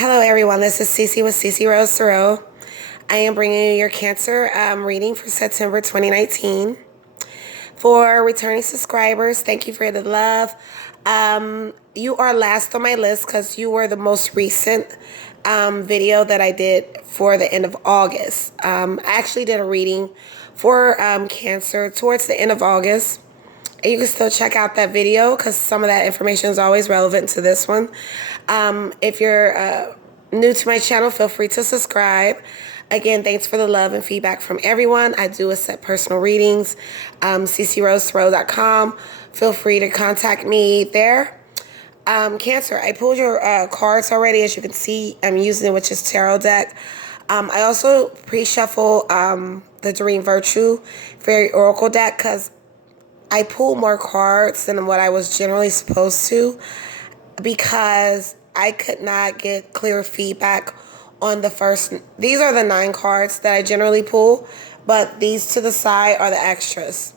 Hello, everyone. This is Cece with Cece Rose Thoreau. I am bringing you your Cancer reading for September 2019. For returning subscribers, thank you for the love. You are last on my list because you were the most recent video that I did for the end of August. I actually did a reading for Cancer towards the end of August. You can still check out that video because some of that information is always relevant to this one. If you're new to my channel, feel free to subscribe. Again, thanks for the love and feedback from everyone. I do accept personal readings. ccrosethoreau.com. Feel free to contact me there. Cancer, I pulled your cards already. As you can see, I'm using it with this tarot deck. I also pre-shuffle the Dream Virtue Fairy Oracle deck because I pulled more cards than what I was generally supposed to because I could not get clear feedback on the first. These are the 9 cards that I generally pull, but these to the side are the extras.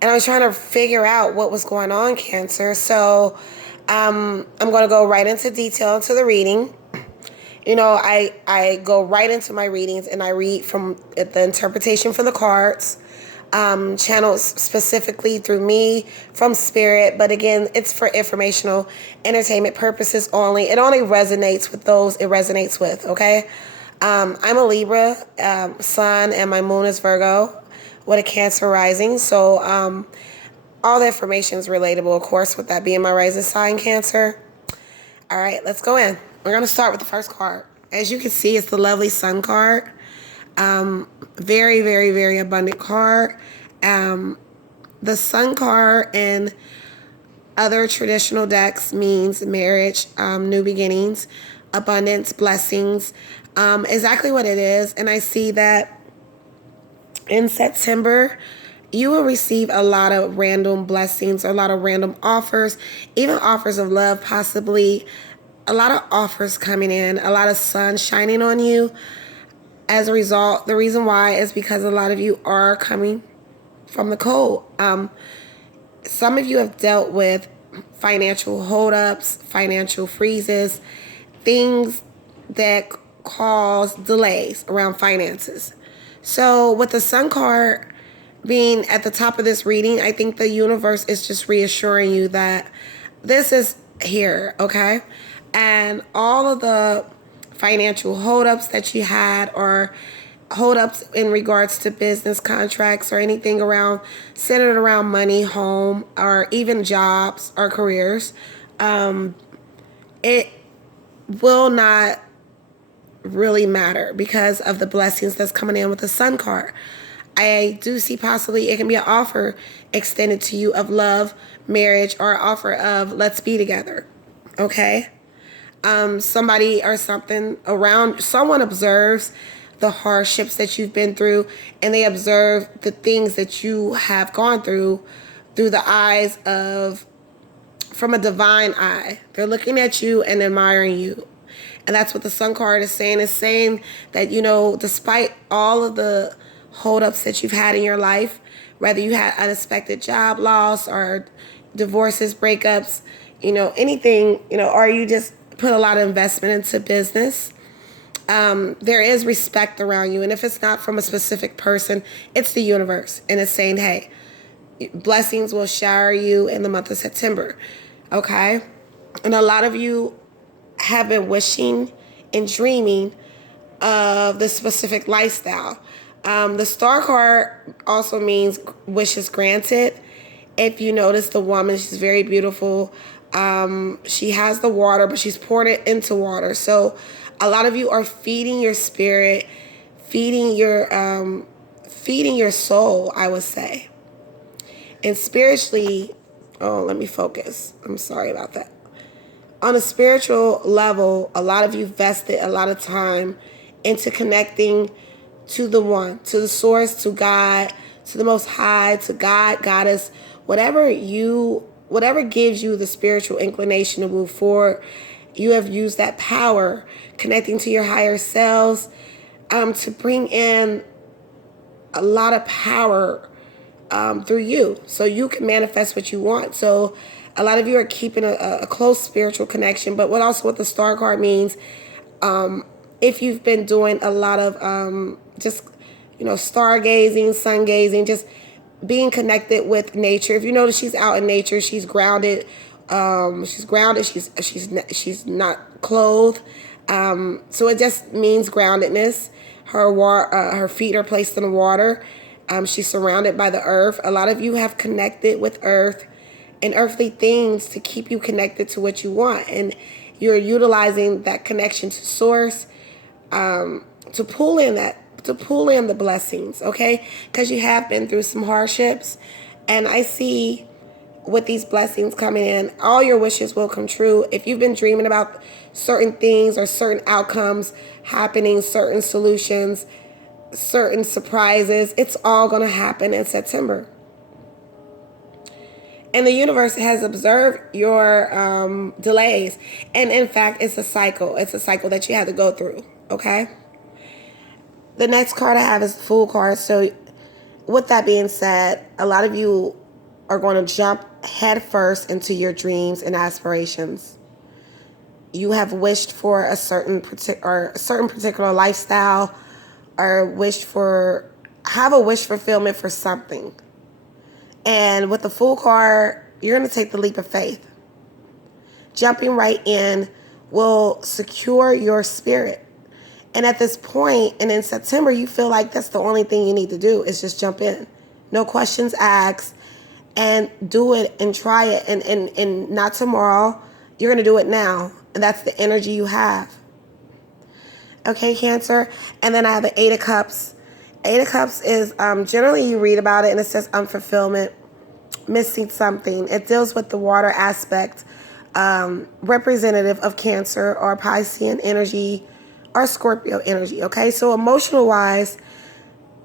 And I was trying to figure out what was going on, Cancer. So I'm going to go right into detail into the reading. You know, I go right into my readings and I read from the interpretation from the cards. Channels specifically through me from spirit, but again, it's for informational entertainment purposes only. It only resonates with those it resonates with. Okay. I'm a Libra sun and my moon is Virgo with a Cancer rising, so all the information is relatable, of course, with that being my rising sign, Cancer. All right, let's go in. We're going to start with the first card. As you can see, it's the lovely Sun card. Very, very, very abundant card. The Sun card in other traditional decks means marriage, new beginnings, abundance, blessings, exactly what it is. And I see that in September, you will receive a lot of random blessings, a lot of random offers, even offers of love, possibly a lot of offers coming in, a lot of sun shining on you. As a result, the reason why is because a lot of you are coming from the cold. Some of you have dealt with financial holdups, financial freezes, things that cause delays around finances. So with the Sun card being at the top of this reading, I think the universe is just reassuring you that this is here, okay? And all of the financial holdups that you had, or holdups in regards to business contracts or anything around centered around money, home, or even jobs or careers, it will not really matter because of the blessings that's coming in with the Sun card. I do see possibly it can be an offer extended to you of love, marriage, or an offer of let's be together, okay? Somebody or something around, someone observes the hardships that you've been through, and they observe the things that you have gone through the eyes of, from a divine eye. They're looking at you and admiring you. And that's what the Sun card is saying. It's saying that, you know, despite all of the holdups that you've had in your life, whether you had unexpected job loss or divorces, breakups, you know, anything, you know, or you just put a lot of investment into business, there is respect around you. And if it's not from a specific person, it's the universe. And it's saying, hey, blessings will shower you in the month of September. Okay? And a lot of you have been wishing and dreaming of this specific lifestyle. The Star card also means wishes granted. If you notice the woman, she's very beautiful. She has the water, but she's poured it into water. So a lot of you are feeding your spirit, feeding your soul, I would say. And spiritually, let me focus. I'm sorry about that. On a spiritual level, a lot of you vested a lot of time into connecting to the one, to the source, to God, to the Most High, to God, Goddess, whatever gives you the spiritual inclination to move forward. You have used that power, connecting to your higher selves, to bring in a lot of power through you, so you can manifest what you want. So A lot of you are keeping a close spiritual connection. But what the star card means, if you've been doing a lot of just, stargazing, sun gazing, just being connected with nature. If you notice she's out in nature, she's grounded. She's not clothed. So it just means groundedness. Her feet are placed in the water. She's surrounded by the earth. A lot of you have connected with earth and earthly things to keep you connected to what you want. And you're utilizing that connection to source to pull in the blessings, okay? Because you have been through some hardships. And I see with these blessings coming in, all your wishes will come true. If you've been dreaming about certain things or certain outcomes happening, certain solutions, certain surprises, it's all going to happen in September. And the universe has observed your delays. And in fact, it's a cycle. It's a cycle that you have to go through, okay? The next card I have is the Fool card. So with that being said, a lot of you are going to jump head first into your dreams and aspirations. You have wished for a certain particular lifestyle, or have a wish fulfillment for something. And with the Fool card, you're going to take the leap of faith. Jumping right in will secure your spirit. And at this point, and in September, you feel like that's the only thing you need to do is just jump in. No questions asked. And do it and try it. And not tomorrow. You're going to do it now. And that's the energy you have. Okay, Cancer? And then I have the 8 of Cups. 8 of Cups is generally you read about it and it says unfulfillment, missing something. It deals with the water aspect, representative of Cancer or Piscean energy or Scorpio energy. Okay, so emotional wise,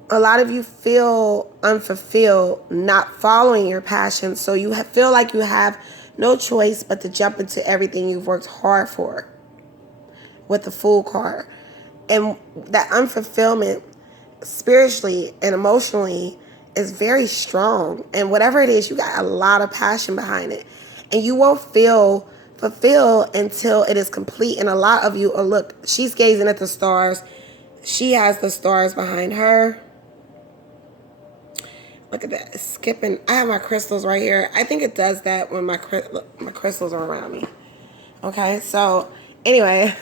a lot of you feel unfulfilled, not following your passion. So you feel like you have no choice but to jump into everything you've worked hard for with the Fool card. And that unfulfillment spiritually and emotionally is very strong. And whatever it is, you got a lot of passion behind it. And you won't feel fulfilled until it is complete. And a lot of you, look, she's gazing at the stars. She has the stars behind her. Look at that. It's skipping. I have my crystals right here. I think it does that when my crystals are around me. Okay, so anyway,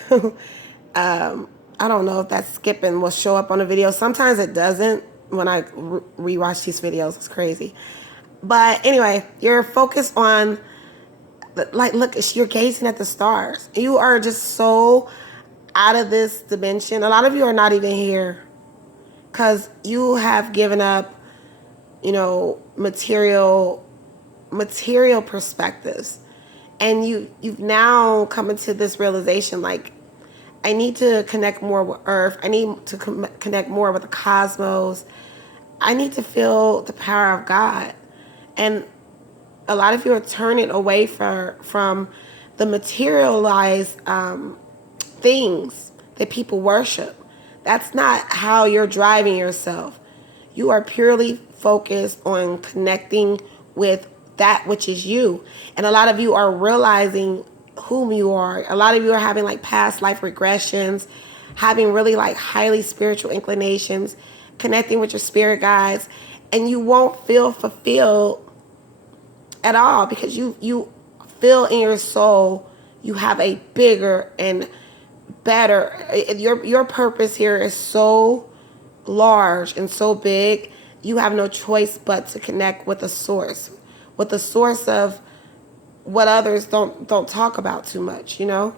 I don't know if that skipping will show up on the video. Sometimes it doesn't when I rewatch these videos. It's crazy. But anyway, you're focused on, look, you're gazing at the stars. You are just so out of this dimension. A lot of you are not even here because you have given up, material perspectives. And you've now come into this realization, like, I need to connect more with Earth. I need to connect more with the cosmos. I need to feel the power of God. And a lot of you are turning away from the materialized things that people worship. That's not how you're driving yourself. You are purely focused on connecting with that which is you. And a lot of you are realizing whom you are. A lot of you are having like past life regressions, having really like highly spiritual inclinations, connecting with your spirit guides, and you won't feel fulfilled at all because you feel in your soul you have a bigger and better, your purpose here is so large and so big, you have no choice but to connect with the source of what others don't talk about too much, And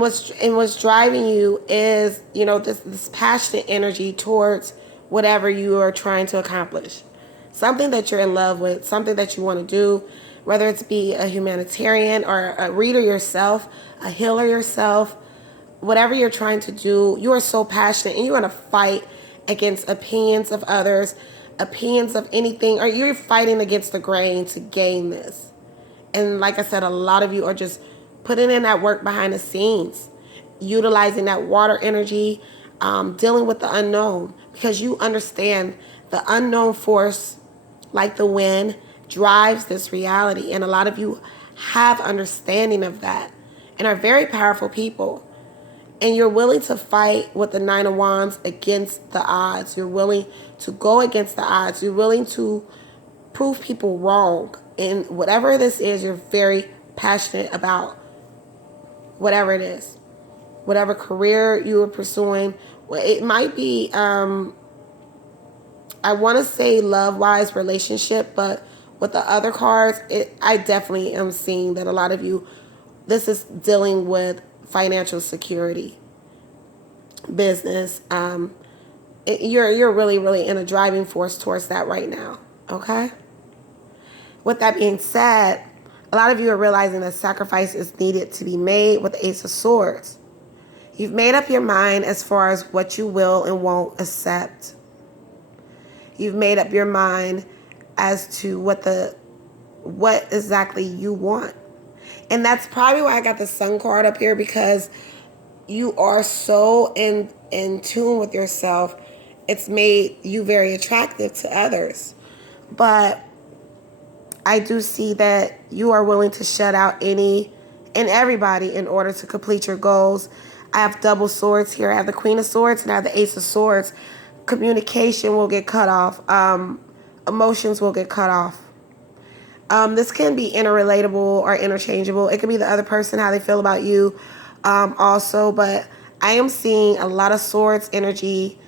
what's driving you is, this passionate energy towards whatever you are trying to accomplish. Something that you're in love with, something that you want to do, whether it's be a humanitarian or a reader yourself, a healer yourself, whatever you're trying to do, you are so passionate and you're going to fight against opinions of others, opinions of anything, or you're fighting against the grain to gain this. And like I said, a lot of you are just putting in that work behind the scenes, utilizing that water energy, dealing with the unknown, because you understand the unknown force, like the wind, drives this reality. And a lot of you have understanding of that and are very powerful people. And you're willing to fight with the Nine of Wands against the odds. You're willing to go against the odds. You're willing to prove people wrong. And whatever this is, you're very passionate about whatever it is. Whatever career you are pursuing. It might be, I want to say love-wise relationship, but with the other cards, I definitely am seeing that a lot of you, this is dealing with financial security, business. You're really, really in a driving force towards that right now. Okay? With that being said, a lot of you are realizing that sacrifice is needed to be made with the Ace of Swords. You've made up your mind as far as what you will and won't accept. You've made up your mind as to what exactly you want. And that's probably why I got the Sun card up here, because you are so in tune with yourself. It's made you very attractive to others. But I do see that you are willing to shut out any and everybody in order to complete your goals. I have double swords here. I have the Queen of Swords and I have the Ace of Swords. Communication will get cut off. Emotions will get cut off. This can be interrelatable or interchangeable. It could be the other person, how they feel about you also. But I am seeing a lot of swords energy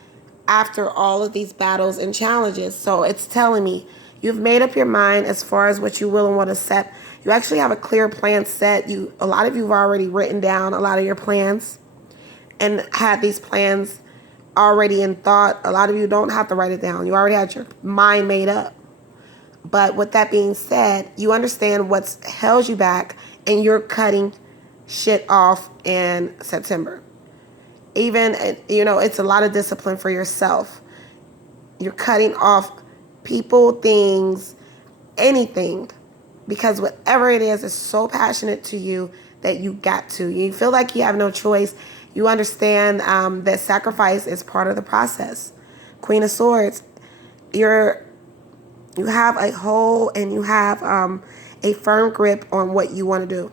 after all of these battles and challenges. So it's telling me you've made up your mind as far as what you will and want to set. You actually have a clear plan set. A lot of you have already written down a lot of your plans and had these plans already in thought. A lot of you don't have to write it down. You already had your mind made up. But with that being said, you understand what's held you back and you're cutting shit off in September. Even, it's a lot of discipline for yourself. You're cutting off people, things, anything, because whatever it is so passionate to you that you got to. You feel like you have no choice. You understand that sacrifice is part of the process. Queen of Swords, you have a hold and you have a firm grip on what you want to do.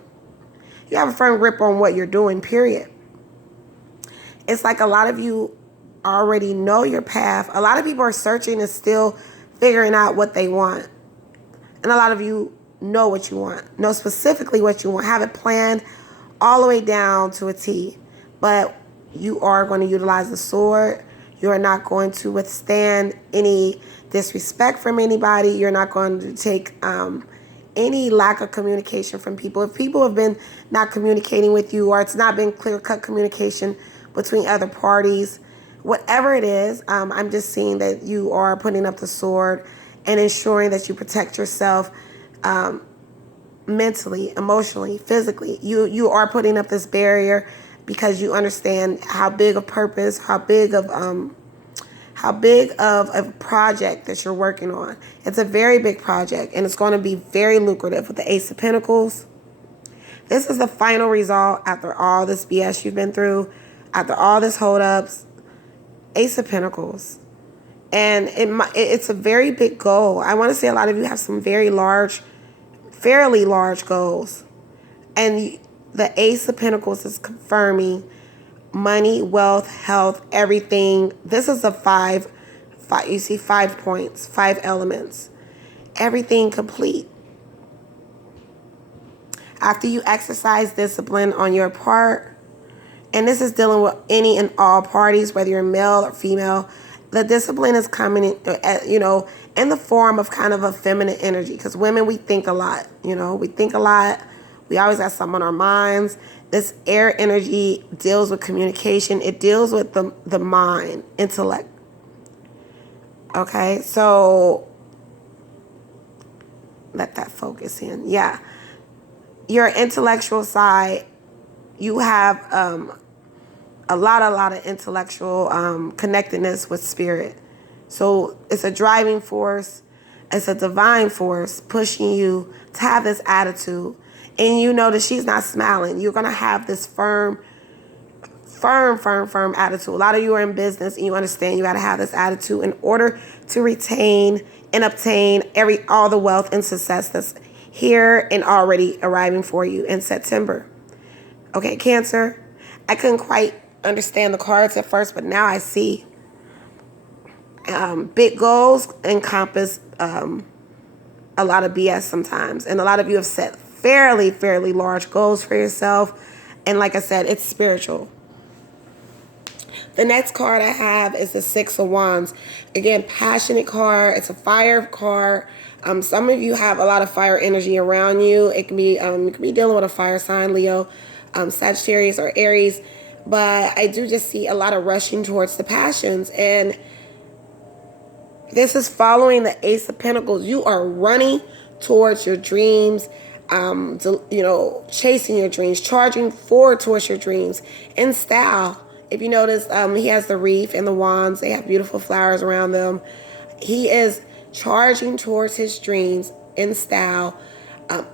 You have a firm grip on what you're doing, period. It's like a lot of you already know your path. A lot of people are searching and still figuring out what they want. And a lot of you know what you want. Know specifically what you want. Have it planned all the way down to a T. But you are going to utilize the sword. You are not going to withstand any disrespect from anybody. You're not going to take any lack of communication from people. If people have been not communicating with you, or it's not been clear-cut communication between other parties, whatever it is, I'm just seeing that you are putting up the sword and ensuring that you protect yourself mentally, emotionally, physically. You are putting up this barrier because you understand how big of purpose, how big of a project that you're working on. It's a very big project, and it's going to be very lucrative with the Ace of Pentacles. This is the final result after all this BS you've been through, after all this hold-ups. Ace of Pentacles. And it's a very big goal. I want to say a lot of you have some very large, fairly large goals. And the Ace of Pentacles is confirming money, wealth, health, everything. This is a five. You see 5 points, 5 elements. Everything complete. After you exercise discipline on your part, and this is dealing with any and all parties, whether you're male or female, the discipline is coming in, in the form of kind of a feminine energy. Because women, we think a lot. We think a lot. We always have something on our minds. This air energy deals with communication. It deals with the mind, intellect. Okay, so let that focus in. Yeah. Your intellectual side, you have a lot of intellectual connectedness with spirit. So it's a driving force. It's a divine force pushing you to have this attitude. And you know that she's not smiling. You're going to have this firm attitude. A lot of you are in business and you understand you got to have this attitude in order to retain and obtain all the wealth and success that's here and already arriving for you in September. Okay, Cancer, I couldn't quite understand the cards at first, but now I see. Big goals encompass a lot of BS sometimes, and a lot of you have set fairly large goals for yourself, and like I said, it's spiritual. The next card I have is the Six of Wands. Again, passionate card. It's a fire card. Some of you have a lot of fire energy around you. It can be you can be dealing with a fire sign, Leo, Sagittarius, or Aries. But I do just see a lot of rushing towards the passions, and this is following the Ace of Pentacles. You are running towards your dreams, chasing your dreams, charging forward towards your dreams in style. If you notice, he has the wreath and the wands. They have beautiful flowers around them. He is charging towards his dreams in style.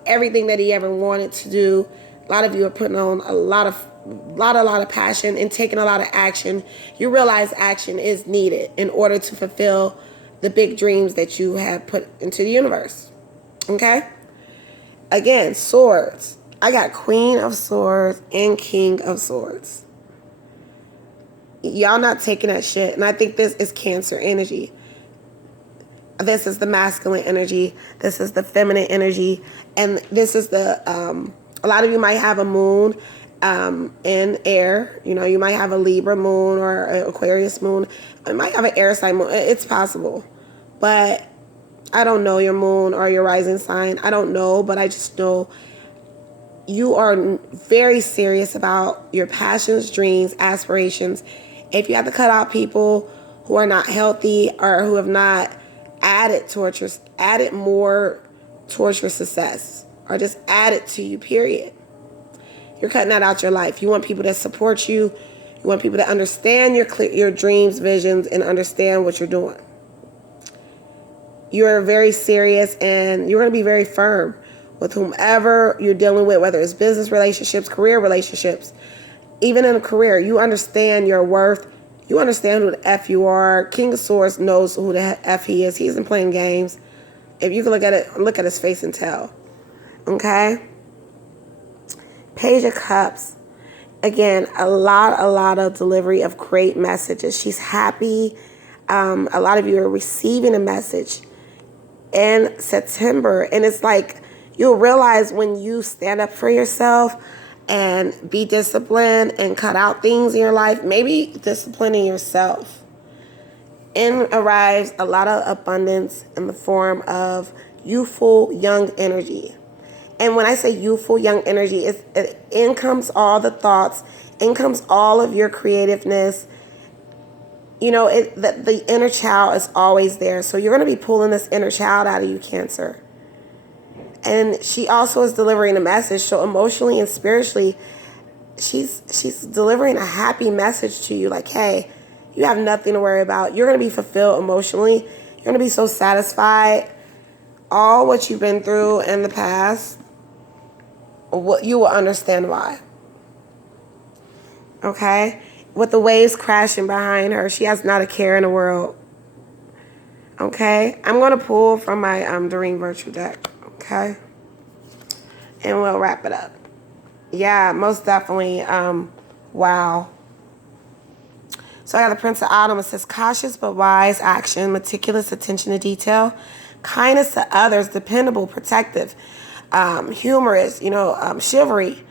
Everything that he ever wanted to do. A lot of you are putting on a lot of passion and taking a lot of action. You realize action is needed in order to fulfill the big dreams that you have put into the universe. Okay? Again, swords. I got Queen of Swords and King of Swords. Y'all not taking that shit. And I think this is Cancer energy. This is the masculine energy. This is the feminine energy. And this is the, a lot of you might have a moon in air. You might have a Libra moon or an Aquarius moon. You might have an air sign moon. It's possible. But I don't know your moon or your rising sign. I don't know, but I just know you are very serious about your passions, dreams, aspirations. If you have to cut out people who are not healthy or who have not added more towards your success, or just added to you, period. You're cutting that out your life. You want people that support you. You want people that understand your dreams, visions, and understand what you're doing. You're very serious, and you're going to be very firm with whomever you're dealing with, whether it's business relationships, career relationships. Even in a career, you understand your worth. You understand who the F you are. King of Swords knows who the F he is. He isn't playing games. If you can look at his face and tell. Okay? Page of Cups. Again, a lot of delivery of great messages. She's happy. A lot of you are receiving a message in September. And it's like you'll realize when you stand up for yourself and be disciplined and cut out things in your life, maybe disciplining yourself. In arrives a lot of abundance in the form of youthful, young energy. And when I say youthful, young energy, in comes all the thoughts, in comes all of your creativeness. The inner child is always there. So you're going to be pulling this inner child out of you, Cancer. And she also is delivering a message. So emotionally and spiritually, she's delivering a happy message to you. Like, hey, you have nothing to worry about. You're going to be fulfilled emotionally. You're going to be so satisfied. All what you've been through in the past, you will understand why. Okay? With the waves crashing behind her, she has not a care in the world. Okay? I'm going to pull from my Doreen Virtue deck. Okay? And we'll wrap it up. Yeah, most definitely. Wow. So I got the Prince of Autumn. It says cautious but wise action, meticulous attention to detail, kindness to others, dependable, protective, humorous, chivalry.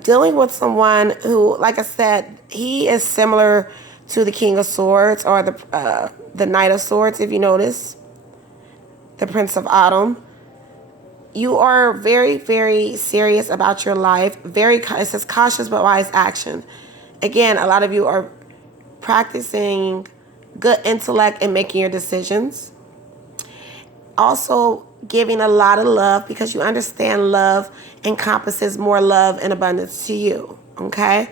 Dealing with someone who, like I said, he is similar to the King of Swords or the Knight of Swords, if you notice. The Prince of Autumn. You are very, very serious about your life. It says cautious but wise action. Again, a lot of you are practicing good intellect and making your decisions. Also giving a lot of love because you understand love encompasses more love and abundance to you. Okay?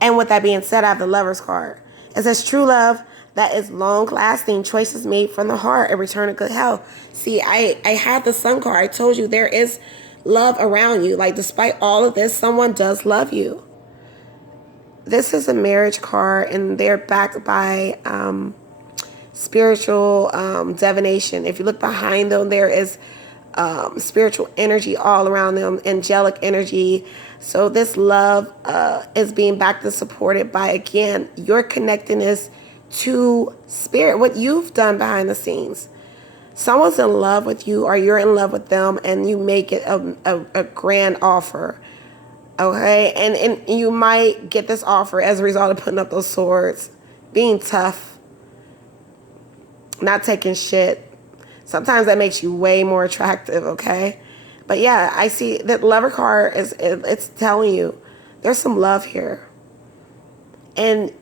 And with that being said, I have the Lover's card. It says true love that is long-lasting, choices made from the heart, and return of good health. See, I had the Sun card. I told you there is love around you. Like, despite all of this, someone does love you. This is a marriage card, and they're backed by spiritual divination. If you look behind them, there is spiritual energy all around them, angelic energy. So this love is being backed and supported by, again, your connectedness to spirit, what you've done behind the scenes. Someone's in love with you, or you're in love with them, and you make it a grand offer. Okay, and you might get this offer as a result of putting up those swords, being tough, not taking shit. Sometimes that makes you way more attractive, okay? But yeah, I see that lover card it's telling you there's some love here. And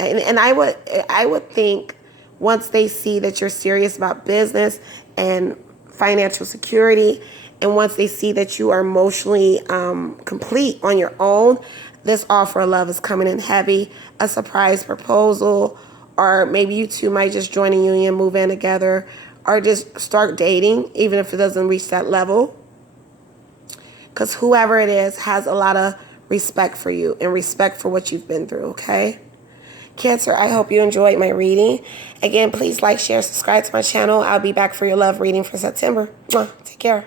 I would think once they see that you're serious about business and financial security, and once they see that you are emotionally complete on your own, this offer of love is coming in heavy. A surprise proposal, or maybe you two might just join a union, move in together, or just start dating, even if it doesn't reach that level. Because whoever it is has a lot of respect for you and respect for what you've been through, okay? Cancer, I hope you enjoyed my reading. Again, please like, share, subscribe to my channel. I'll be back for your love reading for September. Take care.